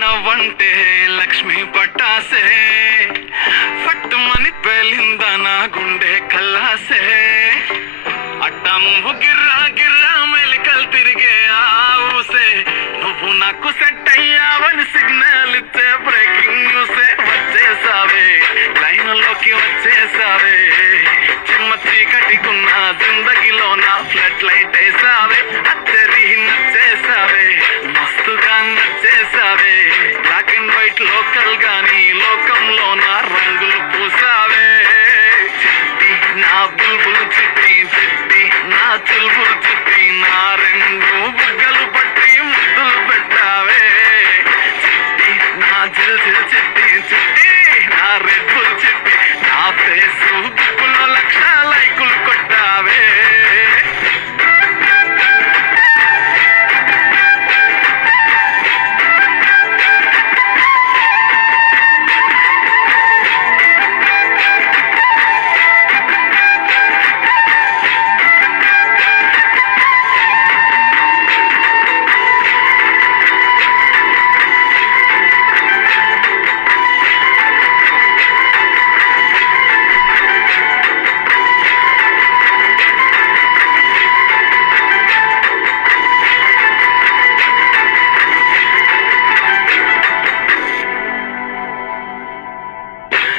నవ్వంటే లక్ష్మి పట్టాసే ఫట్టుమని పేలిందా నా గుండె కల్లాసే అట్టా నువ్వు గిర్రా గిర్రా మెలికలు తిరిగే ఆవుసే నువ్వు నాకు సెట్ అయ్యావని సిగ్నల్ ఇచ్చే బ్రేకింగ్ న్యూసే వచ్చేసావే లైన్ లోకి వచ్చేసావే చిమ్మ చీకటికున్న జిందగీలో నా ఫ్లడ్ లైట్ వేసావే అత్తరి నచ్చేసావే మస్తుగా నచ్చేసావే బ్లాక్ అండ్ వైట్ లోకల్ గా